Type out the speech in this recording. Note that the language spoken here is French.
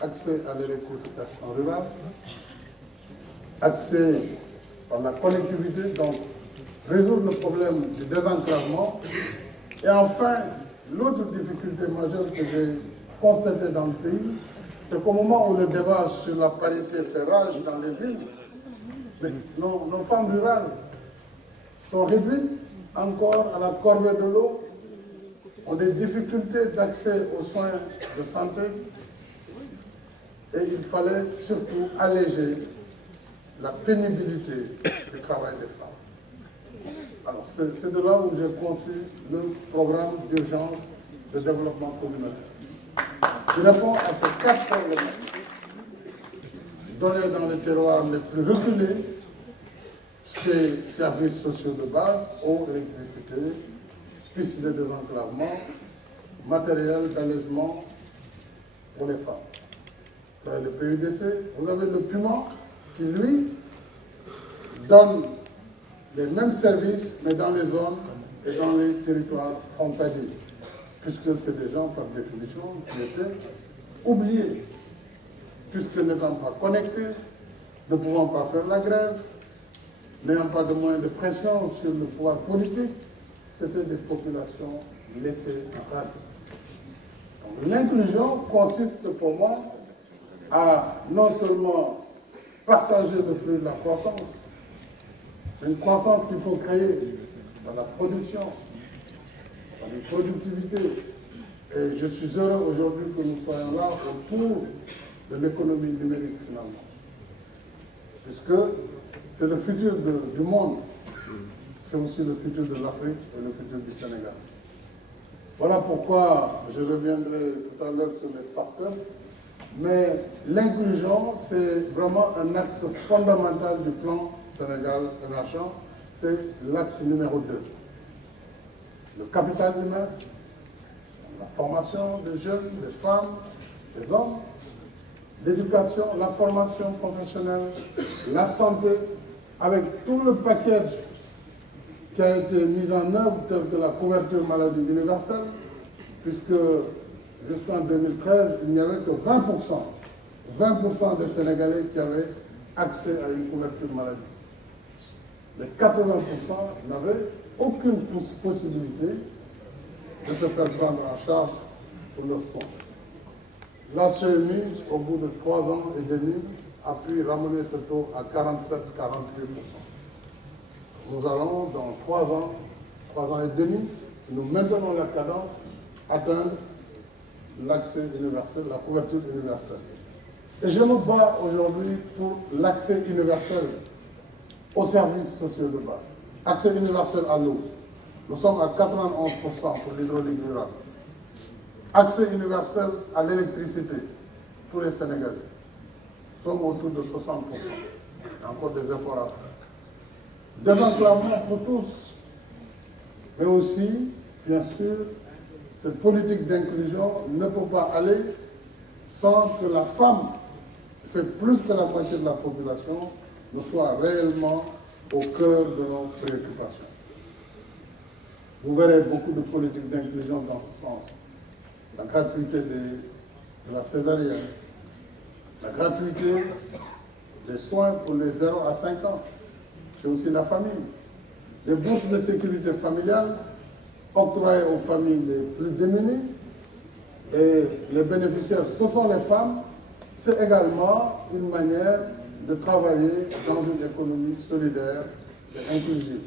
accès à l'électrification rurale, accès à la connectivité, donc résoudre le problème du désenclavement. Et enfin, l'autre difficulté majeure que j'ai constatée dans le pays, c'est qu'au moment où le débat sur la parité fait rage dans les villes, nos femmes rurales sont réduites encore à la corvée de l'eau, ont des difficultés d'accès aux soins de santé, et il fallait surtout alléger la pénibilité du travail des femmes. Alors c'est de là où j'ai conçu le programme d'urgence de développement communautaire. Il répond à ces 4 problématiques, donner dans les terroirs les plus reculés ces services sociaux de base, eau, électricité, pistes de désenclavement, matériel d'allègement pour les femmes. Vous avez le PUDC, vous avez le PUMA qui, lui, donne les mêmes services, mais dans les zones et dans les territoires frontaliers, puisque c'est des gens, par définition, qui étaient oubliés, puisque n'étant pas connectés, ne pouvant pas faire la grève, n'ayant pas de moyens de pression sur le pouvoir politique, c'était des populations laissées à part. L'inclusion consiste pour moi à non seulement partager le fruit de la croissance, une croissance qu'il faut créer dans la production, dans les productivités. Et je suis heureux aujourd'hui que nous soyons là autour de l'économie numérique finalement. Puisque c'est le futur du monde, c'est aussi le futur de l'Afrique et le futur du Sénégal. Voilà pourquoi je reviendrai tout à l'heure sur les startups, mais l'inclusion, c'est vraiment un axe fondamental du plan Sénégal émergent, c'est l'axe numéro 2. Le capital humain, la formation des jeunes, des femmes, des hommes, l'éducation, la formation professionnelle, la santé, avec tout le package qui a été mis en œuvre, tel que la couverture maladie universelle, puisque jusqu'en 2013, il n'y avait que 20% des Sénégalais qui avaient accès à une couverture maladie. Les 80% n'avaient aucune possibilité de se faire prendre en charge pour leurs soins. La CMI, au bout de 3 ans et demi, a pu ramener ce taux à 47-48%. Nous allons, dans 3 ans et demi, si nous maintenons la cadence, atteindre l'accès universel, la couverture universelle. Et je me bats aujourd'hui pour l'accès universel aux services sociaux de base. Accès universel à l'eau. Nous sommes à 91% pour l'hydraulique rurale. Accès universel à l'électricité pour les Sénégalais. Nous sommes autour de 60%. Il y a encore des efforts à faire. Désenclavement pour tous. Mais aussi, bien sûr, cette politique d'inclusion ne peut pas aller sans que la femme, qui fait plus que la moitié de la population, ne soit réellement au cœur de nos préoccupations. Vous verrez beaucoup de politiques d'inclusion dans ce sens. La gratuité de la césarienne, la gratuité des soins pour les 0 à 5 ans, c'est aussi la famille. Les bourses de sécurité familiale octroyées aux familles les plus démunies, et les bénéficiaires, ce sont les femmes, c'est également une manière de travailler dans une économie solidaire et inclusive.